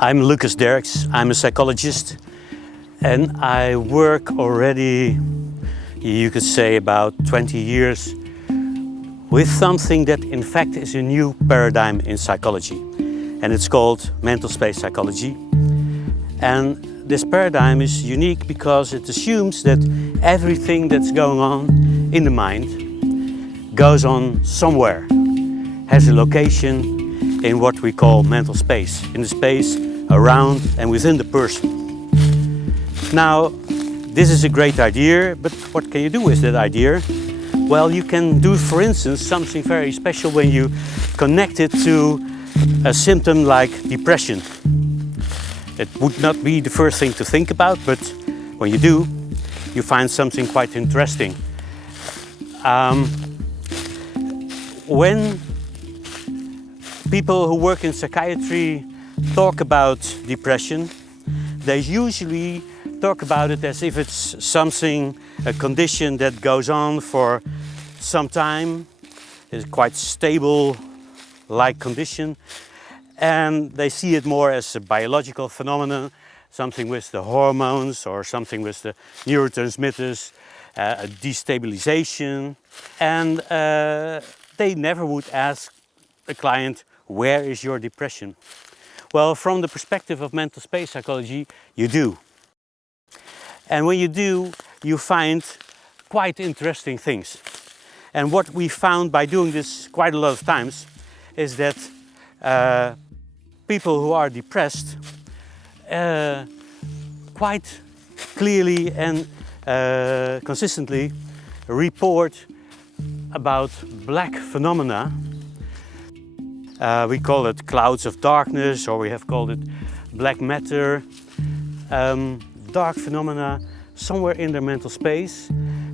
I'm Lucas Derks, I'm a psychologist, and I work already, you could say, about 20 years with something that in fact is a new paradigm in psychology, and it's called mental space psychology. And this paradigm is unique because it assumes that everything that's going on in the mind goes on somewhere, has a location in what we call mental space, in the space around and within the person. Now, this is a great idea, but what can you do with that idea? Well, you can do, for instance, something very special when you connect it to a symptom like depression. It would not be the first thing to think about, but when you do, you find something quite interesting. When people who work in psychiatry talk about depression, they usually talk about it as if it's something, a condition that goes on for some time, is quite stable like condition, and they see it more as a biological phenomenon, something with the hormones or something with the neurotransmitters, a destabilization, and they never would ask a client, where is your depression? Well, from the perspective of mental space psychology, you do. And when you do, you find quite interesting things. And what we found by doing this quite a lot of times is that people who are depressed quite clearly and consistently report about black phenomena. We call it clouds of darkness, or we have called it black matter. Dark phenomena somewhere in their mental space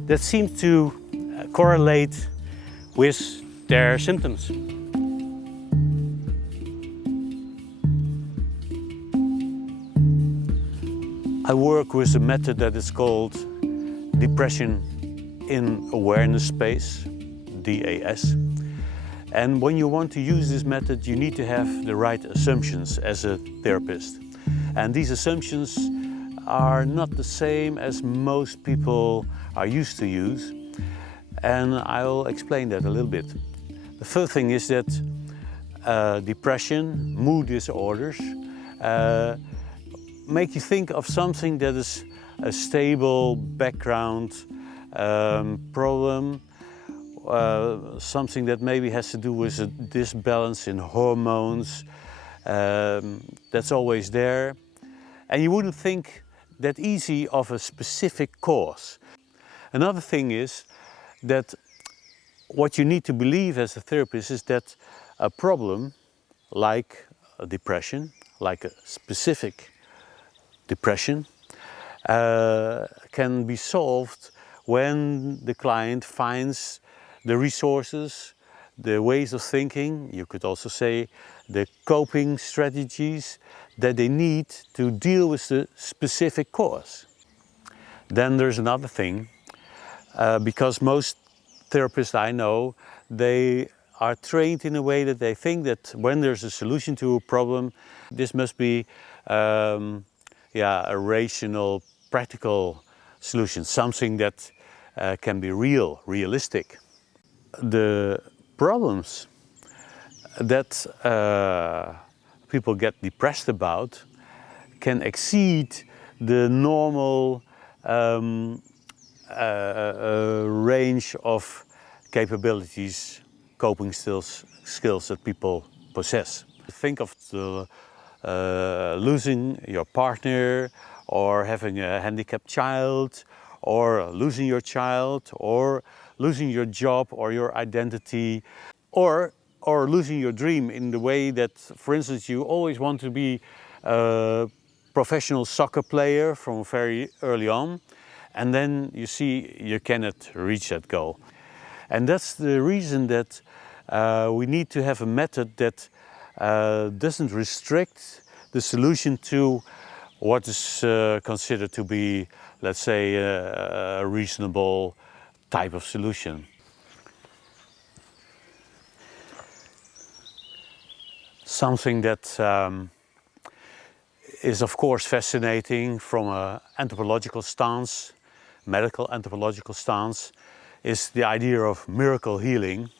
that seem to correlate with their symptoms. I work with a method that is called depression in awareness space, DAS. And when you want to use this method, you need to have the right assumptions as a therapist. And these assumptions are not the same as most people are used to use. And I'll explain that a little bit. The first thing is that depression, mood disorders, make you think of something that is a stable background problem, something that maybe has to do with a disbalance in hormones, that's always there. And you wouldn't think that easy of a specific cause. Another thing is that what you need to believe as a therapist is that a problem like a depression, like a specific depression, can be solved when the client finds the resources, the ways of thinking, you could also say the coping strategies that they need to deal with the specific cause. Then there's another thing, because most therapists I know, they are trained in a way that they think that when there's a solution to a problem, this must be a rational, practical solution, something that can be realistic. The problems that people get depressed about can exceed the normal range of capabilities, coping skills that people possess. Think of losing your partner, or having a handicapped child, or losing your child, or losing your job or your identity, or losing your dream in the way that, for instance, you always want to be a professional soccer player from very early on, and then you see you cannot reach that goal. And that's the reason that we need to have a method that doesn't restrict the solution to what is considered to be, let's say, a reasonable type of solution. Something that is of course fascinating from an anthropological stance, medical anthropological stance, is the idea of miracle healing.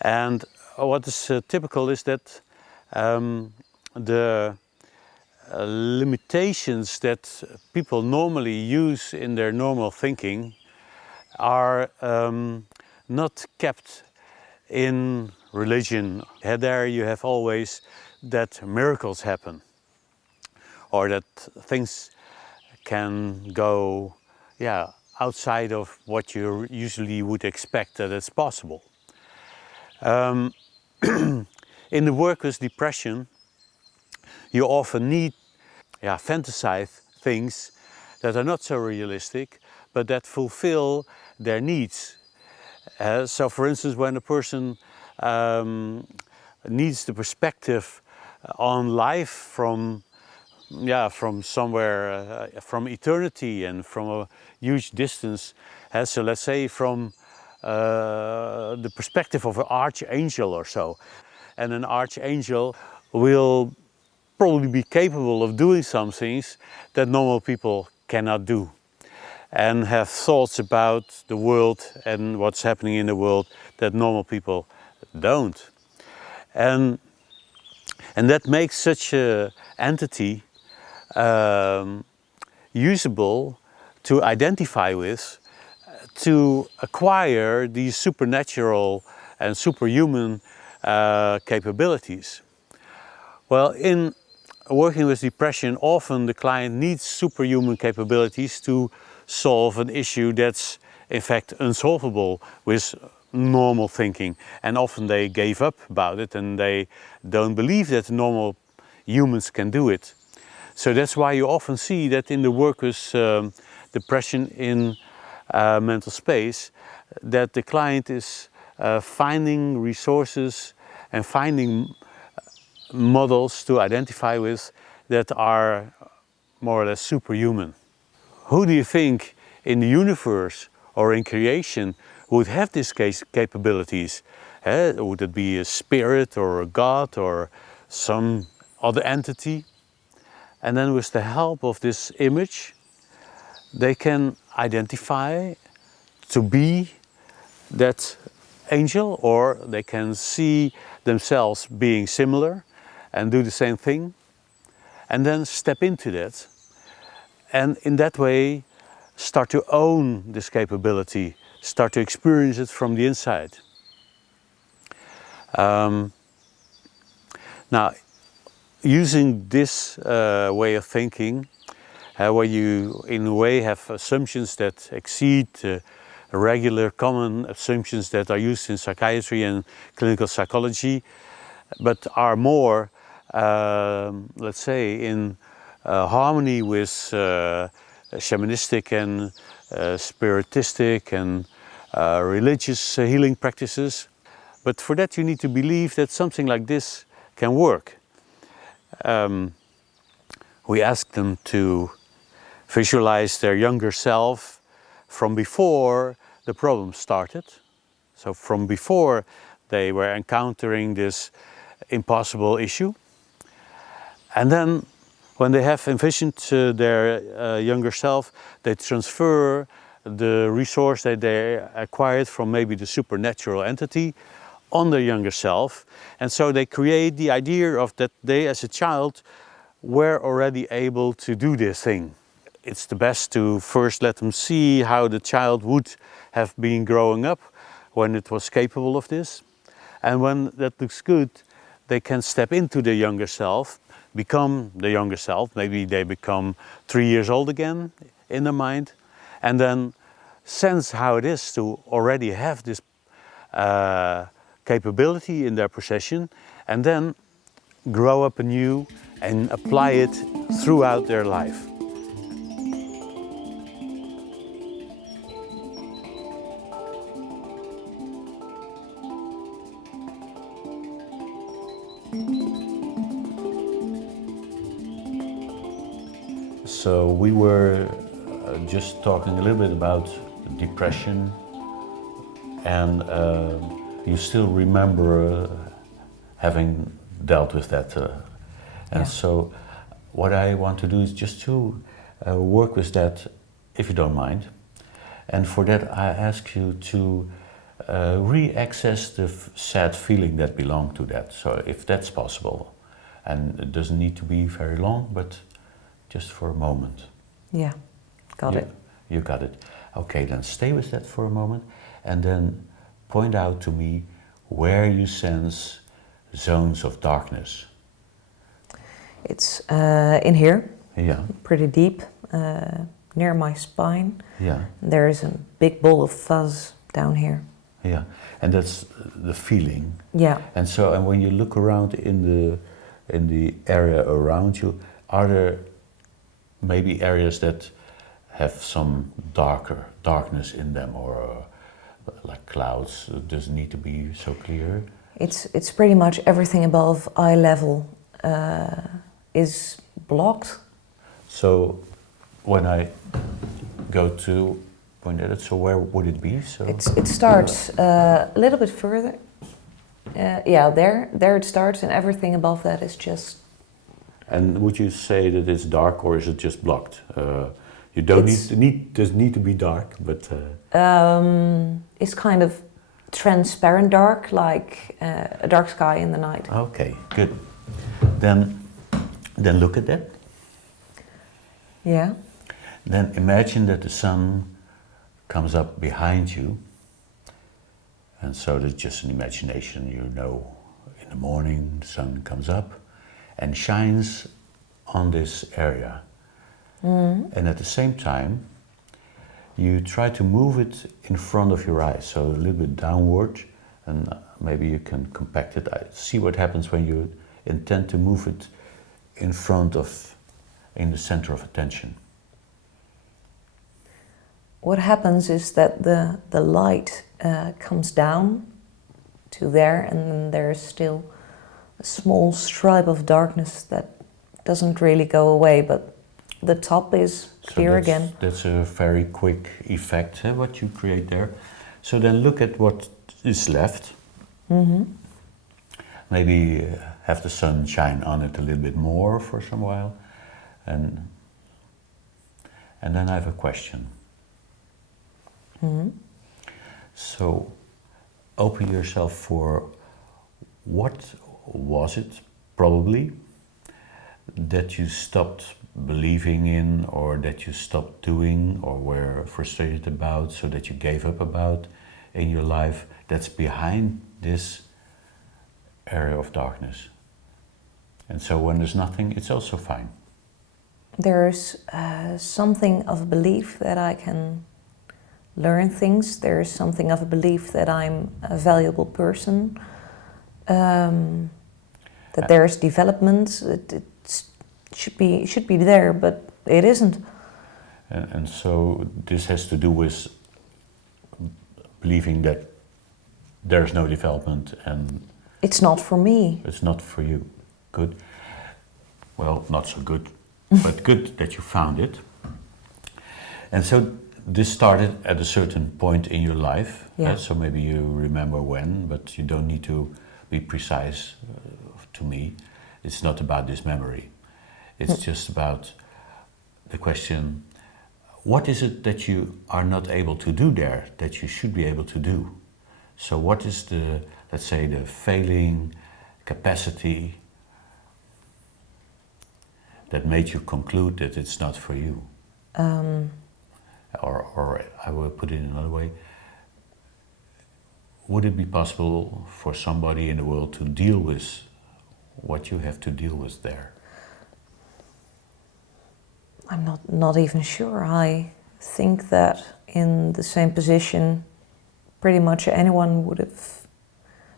And what is typical is that the limitations that people normally use in their normal thinking are not kept in religion. There you have always that miracles happen, or that things can go, yeah, outside of what you usually would expect that it's possible. In the work with depression, you often need, yeah, fantasize things that are not so realistic, but that fulfill their needs. So for instance, when a person needs the perspective on life from, yeah, from somewhere, from eternity and from a huge distance, so let's say from the perspective of an archangel or so. And an archangel will probably be capable of doing some things that normal people cannot do, and have thoughts about the world and what's happening in the world that normal people don't. And that makes such an entity usable to identify with, to acquire these supernatural and superhuman capabilities. Well, in working with depression, often the client needs superhuman capabilities to solve an issue that's in fact unsolvable with normal thinking. And often they gave up about it and they don't believe that normal humans can do it. So that's why you often see that in the work with depression in mental space, that the client is finding resources and finding models to identify with that are more or less superhuman. Who do you think in the universe or in creation would have these capabilities? Would it be a spirit or a god or some other entity? And then with the help of this image, they can identify to be that angel, or they can see themselves being similar and do the same thing, and then step into that, and in that way start to own this capability, start to experience it from the inside. Now, using this way of thinking, where you in a way have assumptions that exceed regular common assumptions that are used in psychiatry and clinical psychology, but are more, let's say, in harmony with shamanistic and spiritistic and religious healing practices. But for that you need to believe that something like this can work. We ask them to visualize their younger self from before the problem started. So from before they were encountering this impossible issue. And then when they have envisioned their younger self, they transfer the resource that they acquired from maybe the supernatural entity on their younger self. And so they create the idea of that they as a child were already able to do this thing. It's the best to first let them see how the child would have been growing up when it was capable of this. And when that looks good, they can step into the younger self, become the younger self. Maybe they become 3 years old again in their mind, and then sense how it is to already have this capability in their possession, and then grow up anew and apply it throughout their life. So we were just talking a little bit about depression, and you still remember having dealt with that. And Yeah. so what I want to do is just to work with that, if you don't mind. And for that, I ask you to re-access the sad feeling that belonged to that. So if that's possible, and it doesn't need to be very long, but just for a moment. Yeah, got it. You got it. Okay, then stay with that for a moment, and then point out to me where you sense zones of darkness. It's in here, Yeah. pretty deep, near my spine. Yeah. There's a big ball of fuzz down here. Yeah, and that's the feeling. Yeah. And so, and when you look around in the area around you, are there maybe areas that have some darkness in them, or like clouds? Doesn't need to be so clear. It's pretty much everything above eye level is blocked. So, when I go to point at it, so where would it be? So It starts a little bit further. Yeah, there it starts, and everything above that is just. And would you say that it's dark, or is it just blocked? You don't doesn't need to be dark, but It's kind of transparent dark, like a dark sky in the night. okay, good. Then look at that. Yeah. Then imagine that the sun comes up behind you, and so that's just an imagination. You know, in the morning the sun comes up and shines on this area. And at the same time, you try to move it in front of your eyes, so a little bit downward, and maybe you can compact it. See what happens when you intend to move it in the center of attention. What happens is that the light comes down to there, and then there's still a small stripe of darkness that doesn't really go away, but the top is clear again. That's a very quick effect, what you create there. So then look at what is left. Maybe have the sun shine on it a little bit more for some while. And then I have a question. So open yourself for what was it, probably, that you stopped believing in, or that you stopped doing, or were frustrated about, so that you gave up about in your life, that's behind this area of darkness. And so when there's nothing, it's also fine. There's something of a belief that I can learn things. There's something of a belief that I'm a valuable person, that there's development. It should be there, but it isn't. And so this has to do with believing that there's no development, and it's not for me. It's not for you. Good. Well, not so good, but good that you found it. And so this started at a certain point in your life. Yeah. So maybe you remember when, but you don't need to be precise to me. It's not about this memory. It's just about the question, what is it that you are not able to do there that you should be able to do? So what is the, let's say, the failing capacity that made you conclude that it's not for you? Or I will put it in another way. Would it be possible for somebody in the world to deal with what you have to deal with there? I'm not even sure. I think that in the same position, pretty much anyone would have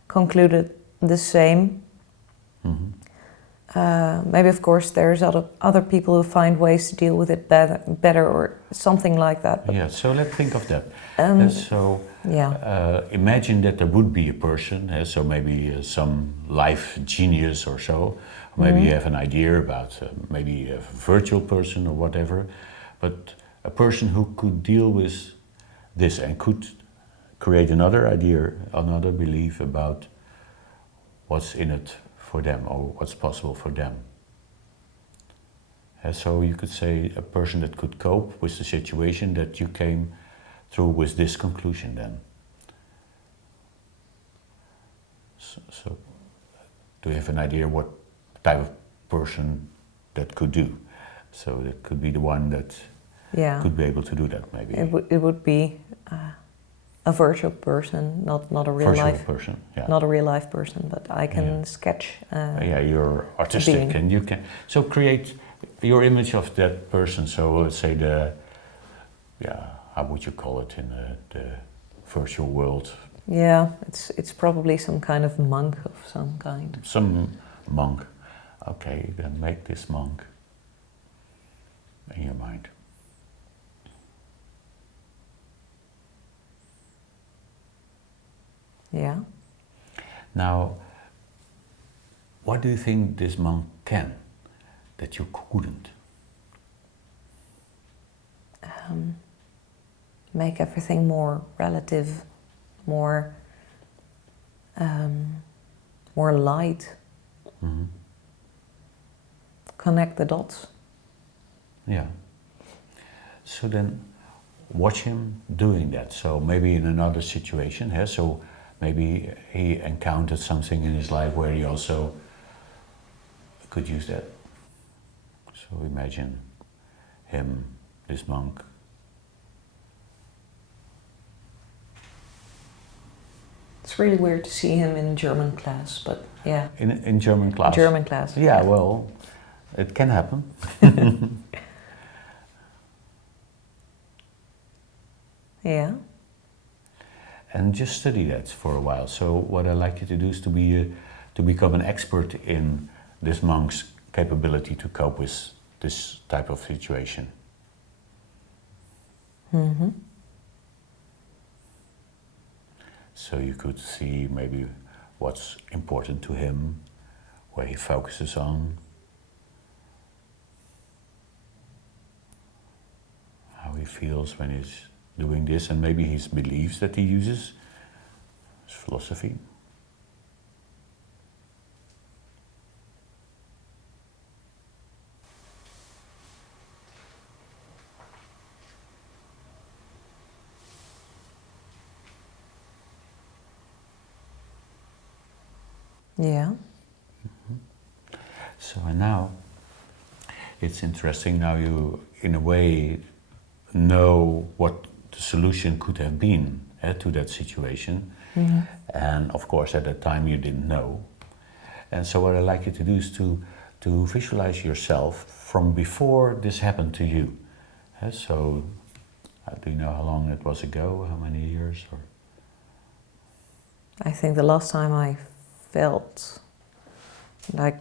concluded the same. Maybe, of course, there's other people who find ways to deal with it better or something like that. Yeah, so let's think of that. Yeah. Imagine that there would be a person, so maybe some life genius or so. Maybe you have an idea about maybe a virtual person or whatever, but a person who could deal with this and could create another idea, another belief about what's in it for them or what's possible for them. So you could say a person that could cope with the situation that you came through with this conclusion then. So do you have an idea what type of person that could do? So that could be the one that could be able to do that, maybe. It would be a virtual person, not a real virtual life person, yeah. Not a real life person, but I can sketch. You're artistic, and you can create your image of that person. So let's say how would you call it in the virtual world? Yeah, it's probably some kind of monk of some kind. Some monk. Okay, then make this monk in your mind. Yeah. Now, what do you think this monk can that you couldn't? Make everything more relative, more light. Mm-hmm. Connect the dots. Yeah. So then watch him doing that. So maybe in another situation, so maybe he encountered something in his life where he also could use that. So imagine him, this monk. It's really weird to see him in German class, but yeah. In German class? German class. Yeah, well, it can happen. Yeah. And just study that for a while. So what I'd like you to do is to become an expert in this monk's capability to cope with this type of situation. Mm-hmm. So you could see maybe what's important to him, where he focuses on, how he feels when he's doing this, and maybe his beliefs that he uses, his philosophy. Yeah. Mm-hmm. So and now, it's interesting, now you, in a way, know what the solution could have been to that situation. Mm-hmm. And of course, at that time you didn't know. And so what I'd like you to do is to visualize yourself from before this happened to you. So, do you know how long it was ago? How many years? Or? I think the last time I felt like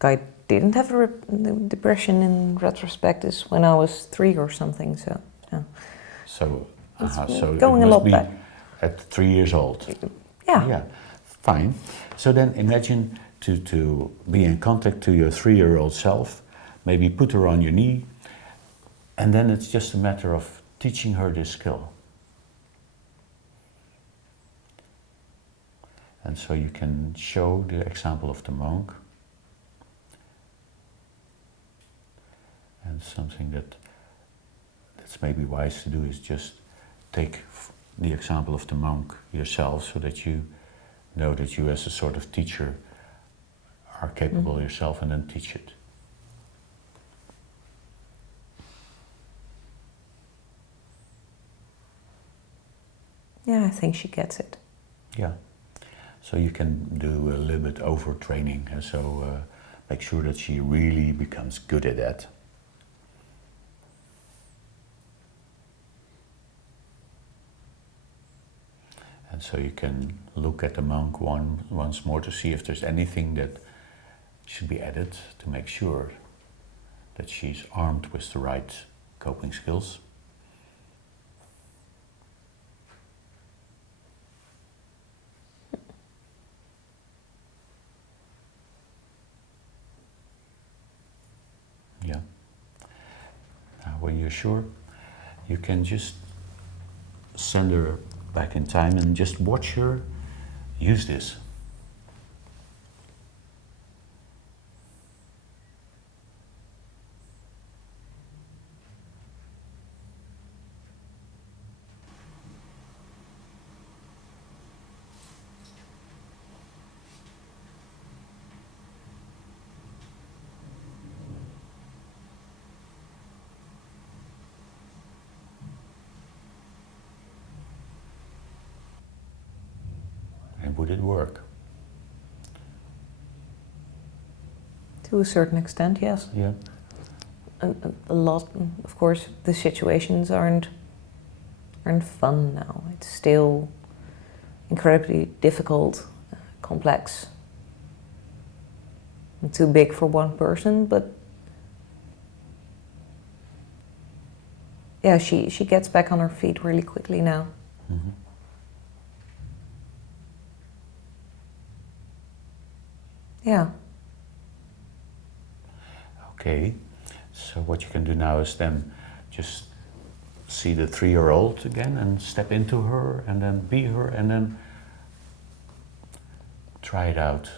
I didn't have a depression in retrospect is when I was 3 or something. So, yeah. So going it a must lot be back. at 3 years old. Yeah. Yeah, fine. So then imagine to be in contact to your 3-year-old self, maybe put her on your knee, and then it's just a matter of teaching her this skill. And so you can show the example of the monk. And something that's maybe wise to do is just take the example of the monk yourself, so that you know that you as a sort of teacher are capable yourself, and then teach it. Yeah, I think she gets it. Yeah. So you can do a little bit overtraining, and so make sure that she really becomes good at that. And so you can look at the monk once more to see if there's anything that should be added to make sure that she's armed with the right coping skills. Yeah. Now, when you're sure, you can just send her back in time and just watch her use this. would it work? To a certain extent, yes. Yeah. A lot, of course, the situations aren't fun now. It's still incredibly difficult, complex, and too big for one person, but yeah, she gets back on her feet really quickly now. Mm-hmm. Yeah. Okay, so what you can do now is then just see the 3-year-old again and step into her and then be her and then try it out.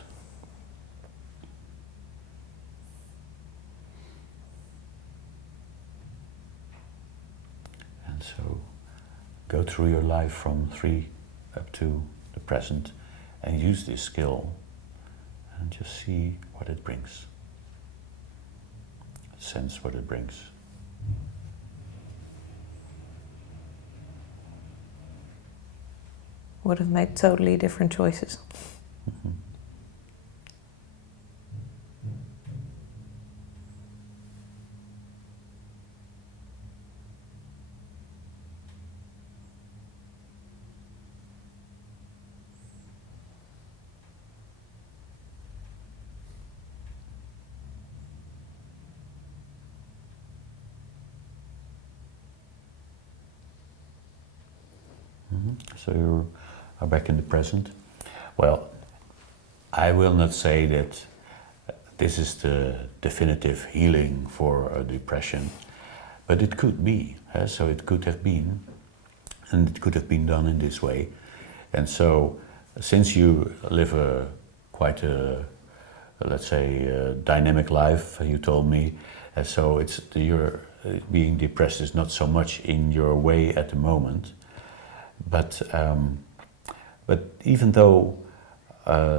And so go through your life from 3 up to the present and use this skill and just see what it brings. Sense what it brings. Would have made totally different choices. Mm-hmm. So you are back in the present. Well, I will not say that this is the definitive healing for a depression, but it could be. So it could have been, and it could have been done in this way. And so, since you live quite a, let's say, a dynamic life, you told me, so you're being depressed is not so much in your way at the moment. But even though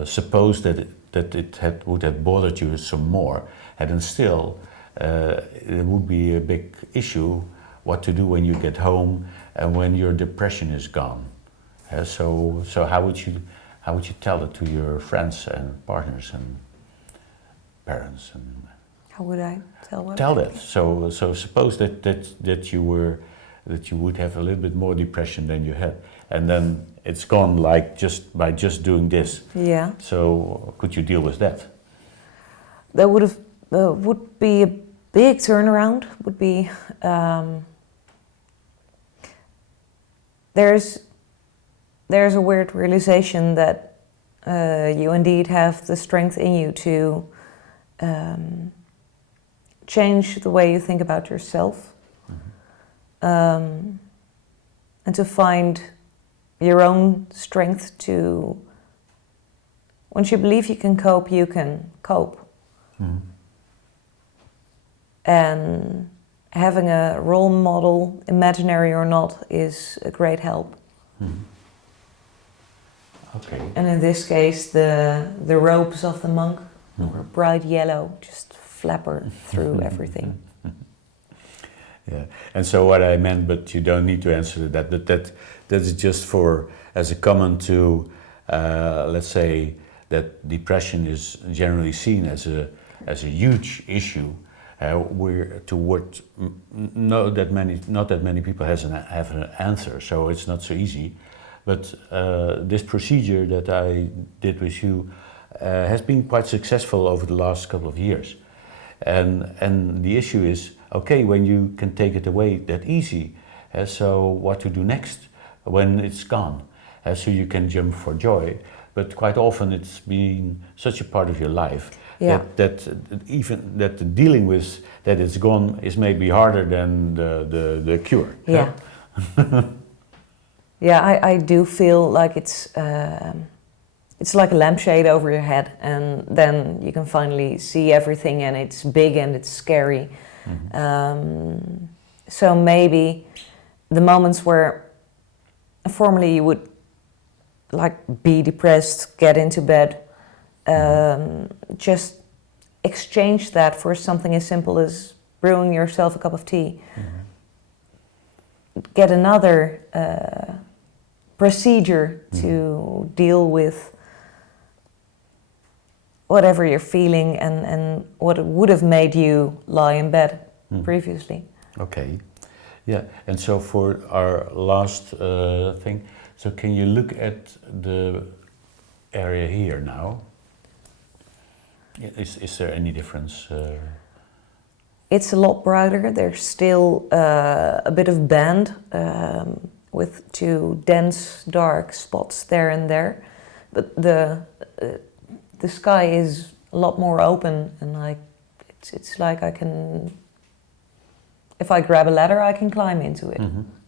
suppose that it would have bothered you some more, and then still it would be a big issue what to do when you get home and when your depression is gone. So how would you tell it to your friends and partners and parents? And How would I tell what? tell that. So suppose that you would have a little bit more depression than you had, and then it's gone like just by doing this. Yeah. So could you deal with that? That would be a big turnaround. Would be there's a weird realization that you indeed have the strength in you to change the way you think about yourself, and to find your own strength to. Once you believe you can cope. And having a role model, imaginary or not, is a great help. Okay. And in this case, the robes of the monk were bright yellow, just flapper through everything. Yeah, and so what I meant, but you don't need to answer that. That's just for as a comment to, let's say that depression is generally seen as a huge issue. Not that many people have an answer, so it's not so easy. But this procedure that I did with you has been quite successful over the last couple of years. And the issue is, okay, when you can take it away that easy, so what to do next when it's gone? So you can jump for joy, but quite often it's been such a part of your life that even that dealing with that it's gone is maybe harder than the cure. Yeah. Yeah, I do feel like it's like a lampshade over your head, and then you can finally see everything, and it's big and it's scary. So maybe the moments where formerly you would like be depressed, get into bed, just exchange that for something as simple as brewing yourself a cup of tea. Get another procedure to deal with whatever you're feeling and what it would have made you lie in bed previously. Okay. Yeah, and so for our last thing, so can you look at the area here now? Is there any difference? It's a lot brighter. There's still a bit of band with 2 dense dark spots there and there, but the sky is a lot more open, and it's like I can, if I grab a ladder, I can climb into it.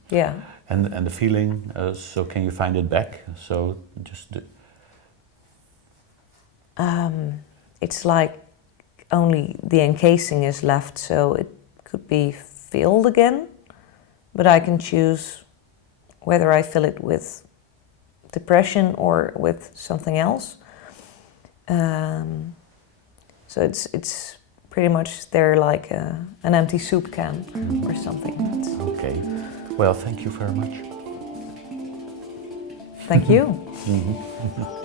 Yeah. And the feeling, so can you find it back? So just it's like only the encasing is left, so it could be filled again, but I can choose whether I fill it with depression or with something else. So it's pretty much there like an empty soup can or something. okay. Well, thank you very much. Thank you.